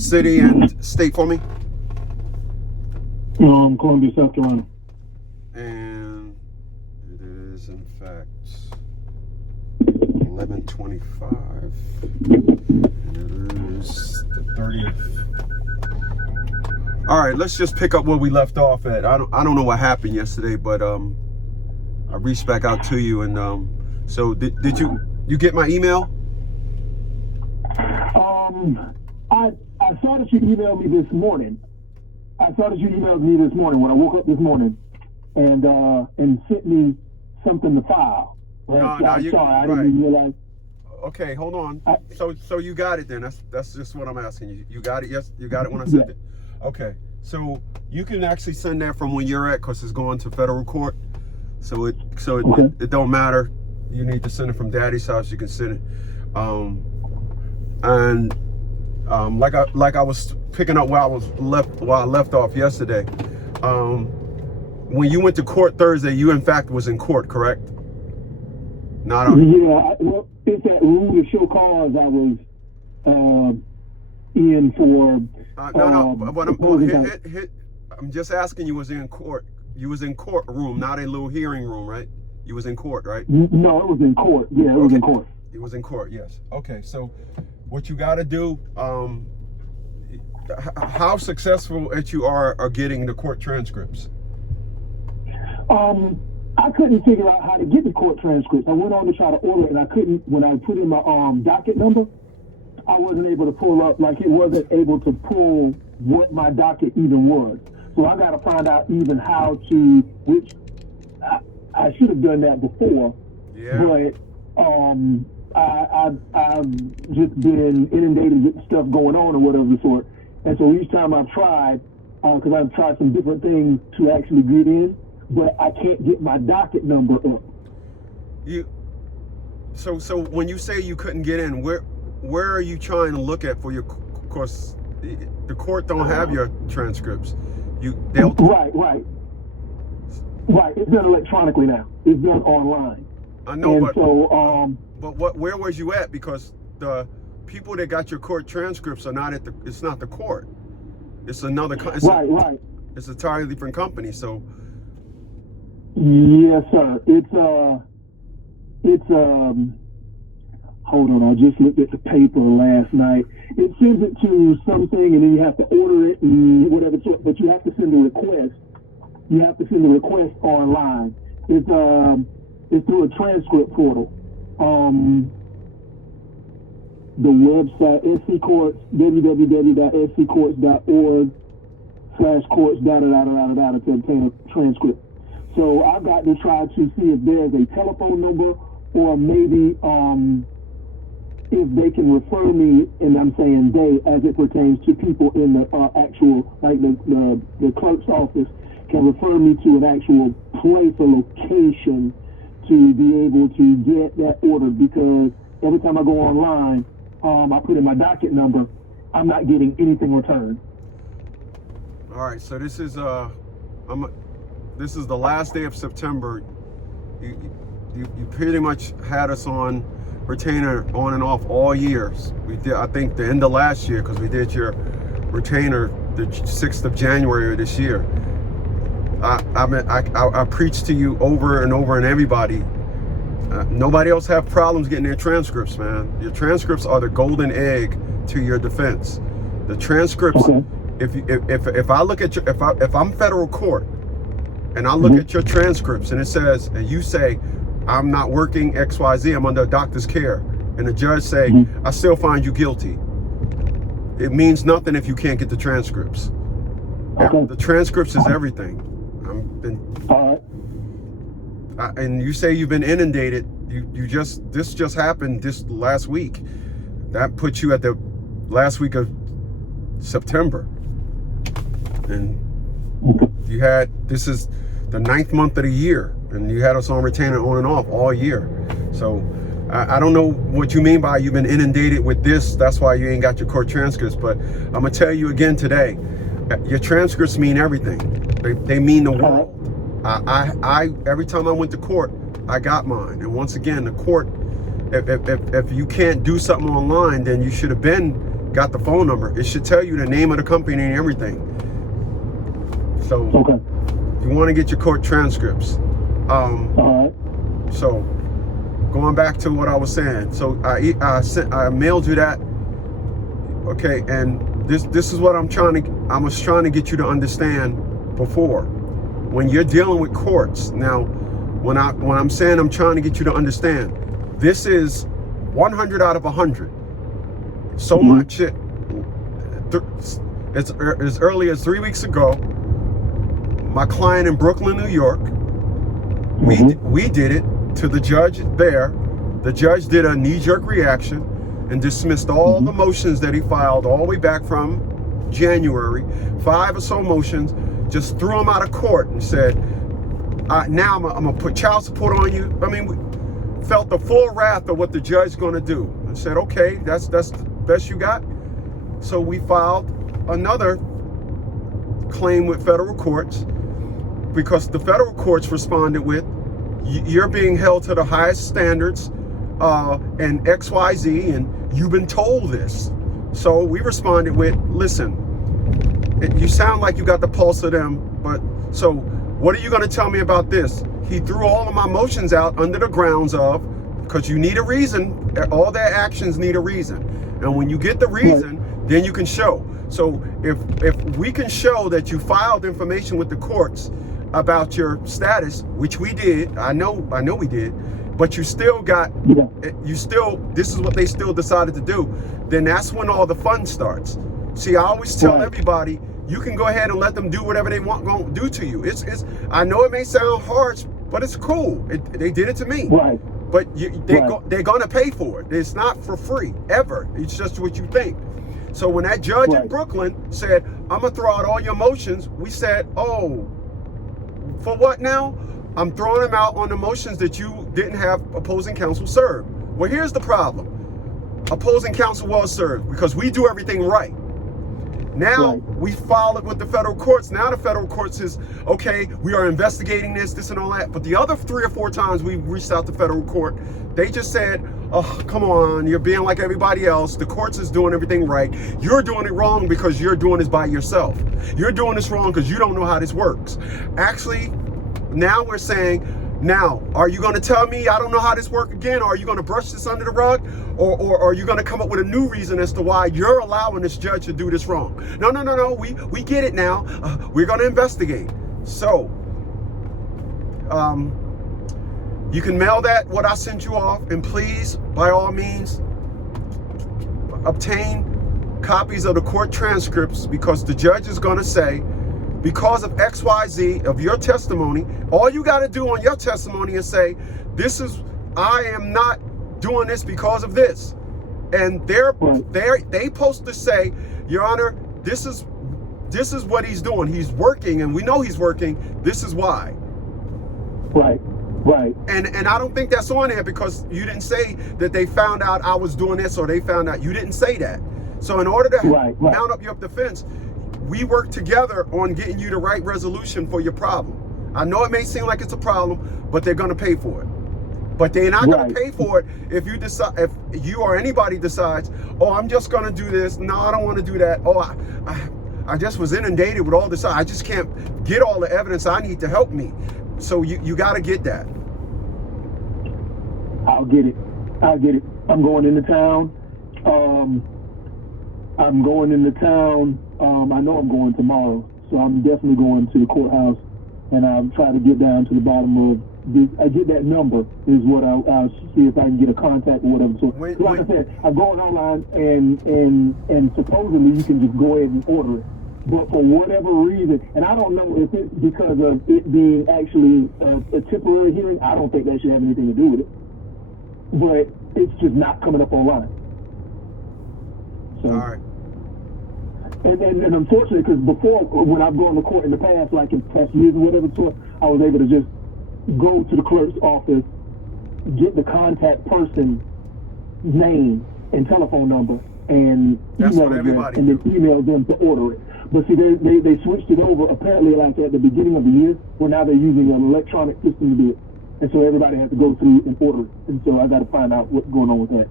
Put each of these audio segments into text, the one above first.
city and state for me? Columbia, South Carolina. And it is in fact 11:25, and it is the 30th. All right, let's just pick up where we left off at. I don't know what happened yesterday, but I reached back out to you, and so did you get my email? I saw that you emailed me this morning. I saw that you emailed me this morning when I woke up this morning, and sent me something to file. No, I'm you, sorry, I right. didn't realize. Okay, hold on. So you got it then. That's just what I'm asking you. You got it? Yes, you got it when I sent it. Okay, so you can actually send that from where you're at, because it's going to federal court. So it don't matter. You need to send it from Daddy's house. You can send it. Like I was picking up where I left off yesterday. When you went to court Thursday, you in fact was in court, correct? Not on. Yeah, well, it's that rule to show cause I was in for. I'm just asking you, was in court. You was in courtroom, not a little hearing room, right? You was in court, right? No, it was in court. Yeah, it was in court. It was in court, yes. Okay, so what you got to do, how successful that you are getting the court transcripts? I couldn't figure out how to get the court transcripts. I went on to try to order it, and I couldn't. When I put in my docket number, I wasn't able to pull up, like it wasn't able to pull what my docket even was. So I got to find out even how to, which I should have done that before. Yeah. But I've just been inundated with stuff going on or whatever the sort. And so each time I've tried, because I've tried some different things to actually get in, but I can't get my docket number up. So when you say you couldn't get in, where are you trying to look at for your course? The court don't have your transcripts. Right. It's done electronically now. It's done online. I know, and but where was you at? Because the people that got your court transcripts are not it's not the court. It's another. Right. It's a entirely different company. So. Yes, sir. It's hold on, I just looked at the paper last night. It sends it to something, and then you have to order it and whatever, but you have to send a request. You have to send a request online. It's through a transcript portal. The website, SC Courts, www.sccourts.org/courts, to obtain a transcript. So I've got to try to see if there's a telephone number, or maybe if they can refer me, and I'm saying they, as it pertains to people in the actual, like the clerk's office, can refer me to an actual place or location to be able to get that ordered. Because every time I go online, I put in my docket number, I'm not getting anything returned. All right, so this is the last day of September. You pretty much had us on retainer on and off all years. We did, I think, the end of last year, because we did your retainer the 6th of January of this year. I preached to you over and over, and everybody. Nobody else have problems getting their transcripts, man. Your transcripts are the golden egg to your defense. The transcripts. Okay. If I look at your, if I'm federal court, and I look at your transcripts, and it says, and you say, I'm not working XYZ, I'm under a doctor's care, and the judge say, I still find you guilty. It means nothing if you can't get the transcripts. Okay. The transcripts is everything. And you say you've been inundated. This just happened this last week. That puts you at the last week of September. And this is the 9th month of the year, and you had us on retainer on and off all year. So I don't know what you mean by you've been inundated with this. That's why you ain't got your court transcripts. But I'm gonna tell you again today, your transcripts mean everything. They mean the world. I every time I went to court, I got mine. And once again, the court, if you can't do something online, then you should have been got the phone number. It should tell you the name of the company and everything. So Okay. you want to get your court transcripts. All right. So going back to what I was saying. So I mailed you that. Okay, and this is what I was trying to get you to understand before. When you're dealing with courts, now when I'm saying I'm trying to get you to understand, this is 100 out of 100. So much shit. As early as 3 weeks ago, my client in Brooklyn, New York, we did it to the judge there. The judge did a knee-jerk reaction and dismissed all the motions that he filed all the way back from January, 5 or so motions, just threw them out of court and said, now I'm gonna put child support on you. I mean, we felt the full wrath of what the judge's gonna do and said, okay, that's the best you got. So we filed another claim with federal courts because the federal courts responded with, you're being held to the highest standards and XYZ, and you've been told this. So we responded with, listen, you sound like you got the pulse of them, but so what are you going to tell me about this? He threw all of my motions out under the grounds of, because you need a reason, all their actions need a reason. And when you get the reason, then you can show. So if we can show that you filed information with the courts about your status, which we did, I know we did, but you still got, this is what they still decided to do, then that's when all the fun starts. See, I always tell everybody, you can go ahead and let them do whatever they want to do to you. I know it may sound harsh, but it's cool. They did it to me. Right. But they're going to pay for it. It's not for free, ever. It's just what you think. So when that judge in Brooklyn said, I'm going to throw out all your motions, we said, oh, for what now? I'm throwing them out on the motions that you didn't have opposing counsel served. Well, here's the problem. Opposing counsel was served because we do everything right. Now we filed it with the federal courts. Now the federal court says, okay, we are investigating this and all that. But the other 3 or 4 times we reached out to federal court, they just said, oh, come on, you're being like everybody else. The courts is doing everything right. You're doing it wrong because you're doing this by yourself. You're doing this wrong because you don't know how this works. Actually, now we're saying, now, are you going to tell me I don't know how this works again? Or are you going to brush this under the rug? Or are you going to come up with a new reason as to why you're allowing this judge to do this wrong? No. We get it now. We're going to investigate. So, you can mail what I sent you off. And please, by all means, obtain copies of the court transcripts, because the judge is going to say, because of XYZ of your testimony, all you got to do on your testimony is say, I am not doing this because of this. And they supposed to say, Your Honor, this is what he's doing. He's working, and we know he's working. This is why. Right. And I don't think that's on there, because you didn't say that they found out I was doing this, or they found out. You didn't say that. So in order to mount up your defense, we work together on getting you the right resolution for your problem. I know it may seem like it's a problem, but they're going to pay for it. But they're not going to pay for it if you decide, if you or anybody decides, oh, I'm just going to do this. No, I don't want to do that. Oh, I just was inundated with all this. I just can't get all the evidence I need to help me. So you got to get that. I'll get it. I'm going into town. I know I'm going tomorrow, so I'm definitely going to the courthouse, and I'll try to get down to the bottom of this. I get that number is what I'll see if I can get a contact or whatever. So, like I said, I'm going online, and supposedly you can just go ahead and order it. But for whatever reason, and I don't know if it's because of it being actually a temporary hearing, I don't think that should have anything to do with it. But it's just not coming up online. So. All right. And unfortunately, because before, when I've gone to court in the past, like in past years or whatever, I was able to just go to the clerk's office, get the contact person's name and telephone number and email address, and then email them to order it. But see, they switched it over apparently like at the beginning of the year, where now they're using an electronic system to do it. And so everybody has to go through and order it. And so I got to find out what's going on with that.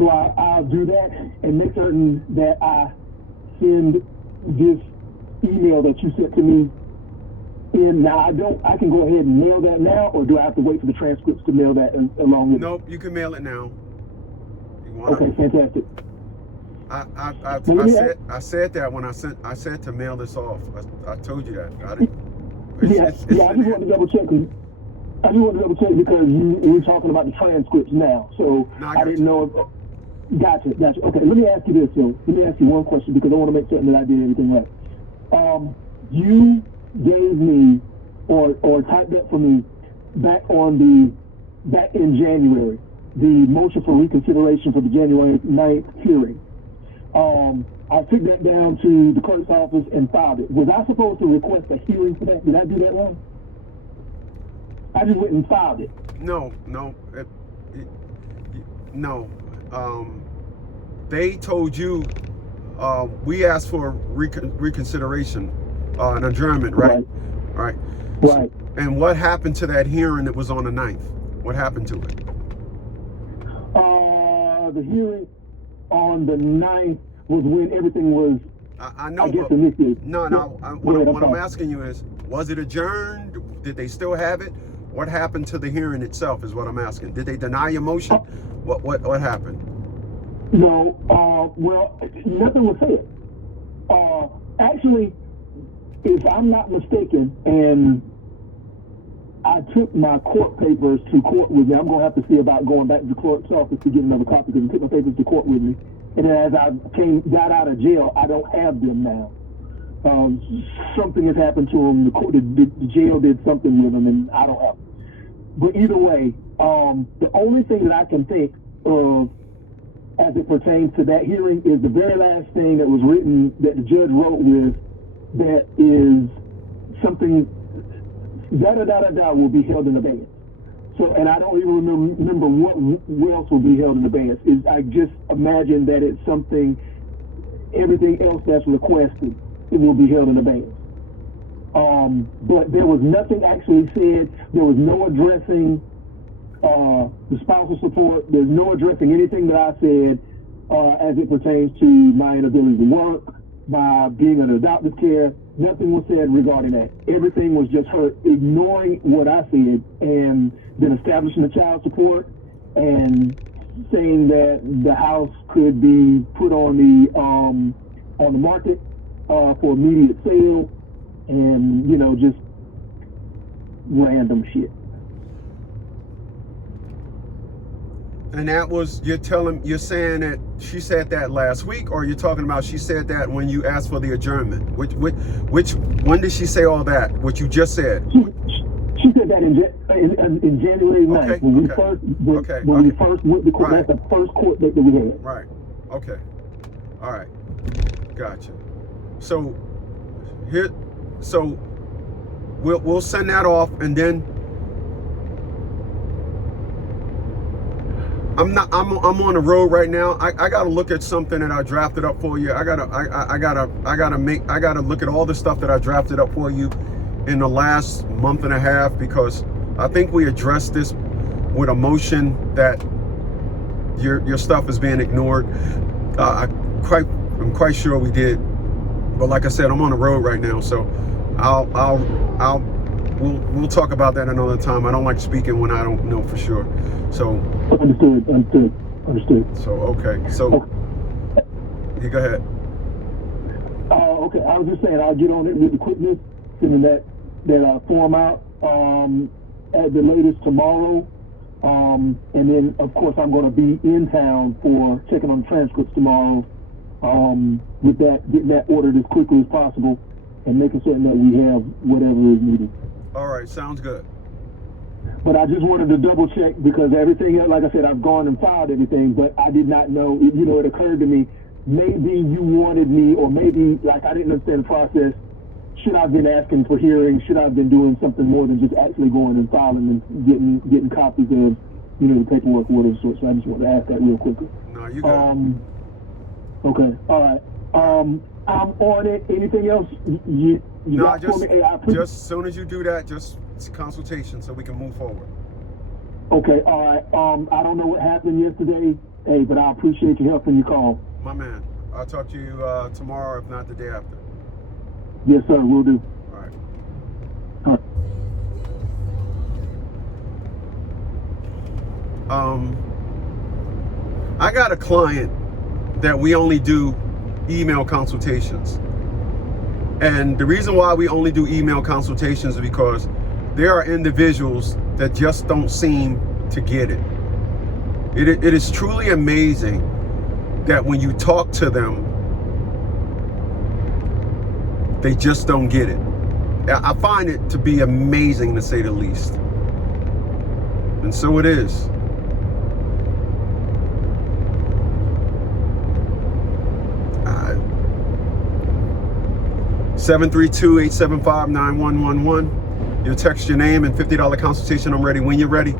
So I'll do that and make certain that I send this email that you sent to me in. Now I can go ahead and mail that now, or do I have to wait for the transcripts to mail that along with Nope, you can mail it now. You wanna, it? Okay, fantastic. I said that when I said to mail this off. I told you that. I didn't. I just wanted to double check. Because we're talking about the transcripts now, so No, I didn't know if. Gotcha. Okay, let me ask you this, though. Let me ask you one question because I want to make certain that I did everything right. You gave me or typed up for me back in January the motion for reconsideration for the January 9th hearing. I took that down to the clerk's office and filed it. Was I supposed to request a hearing for that? Did I do that wrong? I just went and filed it. No. They told you we asked for reconsideration, an adjournment, right? Right. Right. And what happened to that hearing that was on the 9th? What happened to it? The hearing on the 9th was when everything was, I know. I guess, initiated. No. What I'm asking you is, was it adjourned? Did they still have it? What happened to the hearing itself is what I'm asking. Did they deny your motion? What happened? No. Well, nothing was said. Actually, if I'm not mistaken, and I took my court papers to court with me. I'm going to have to see about going back to the clerk's office to get another copy because I took my papers to court with me. And then as I got out of jail, I don't have them now. Something has happened to them. The jail did something with them, and I don't have them. But either way, the only thing that I can think of as it pertains to that hearing is the very last thing that was written that the judge wrote with that is something da-da-da-da-da will be held in abeyance. So, and I don't even remember what else will be held in abeyance. I just imagine that it's something, everything else that's requested, it will be held in abeyance. But there was nothing actually said. There was no addressing the spousal support. There's no addressing anything that I said as it pertains to my inability to work, my being in adoptive care. Nothing was said regarding that. Everything was just her ignoring what I said and then establishing the child support and saying that the house could be put on the market for immediate sale and, just random shit. And that was, you're saying that she said that last week, or you're talking about she said that when you asked for the adjournment? When did she say all that? What you just said? She said that in January 9th. Okay, when okay. we first went to court. Right. That's the first court date that we had. Right. Okay. All right. Gotcha. So we'll send that off, and then I'm on the road right now. I gotta look at something that I drafted up for you. I gotta look at all the stuff that I drafted up for you in the last month and a half, because I think we addressed this with a motion that your stuff is being ignored. I'm quite sure we did, but like I said, I'm on the road right now, so we'll talk about that another time. I don't like speaking when I don't know for sure. So understood. So okay. So you go ahead. Okay. I was just saying I'll get on it with the quickness, sending that form out at the latest tomorrow. And then of course I'm going to be in town for checking on the transcripts tomorrow. With that, getting that ordered as quickly as possible and making certain that we have whatever is needed. All right, sounds good. But I just wanted to double check because everything, like I said, I've gone and filed everything, but I did not know, it occurred to me, maybe you wanted me, or maybe, like, I didn't understand the process. Should I have been asking for hearings? Should I have been doing something more than just actually going and filing and getting copies of, the paperwork, whatever sort? So I just wanted to ask that real quickly. No, you good. Okay, all right. I'm on it. Anything else you got for me? Hey, just as soon as you do that, just consultation so we can move forward. Okay, all right. I don't know what happened yesterday. Hey, but I appreciate your help and your call. My man, I'll talk to you tomorrow, if not the day after. Yes, sir, will do. All right. All right. I got a client that we only do email consultations. And the reason why we only do email consultations is because there are individuals that just don't seem to get it. It is truly amazing that when you talk to them, they just don't get it. I find it to be amazing, to say the least. And so it is. Uh, 732-875-9111. You'll text your name and $50 consultation. I'm ready when you're ready.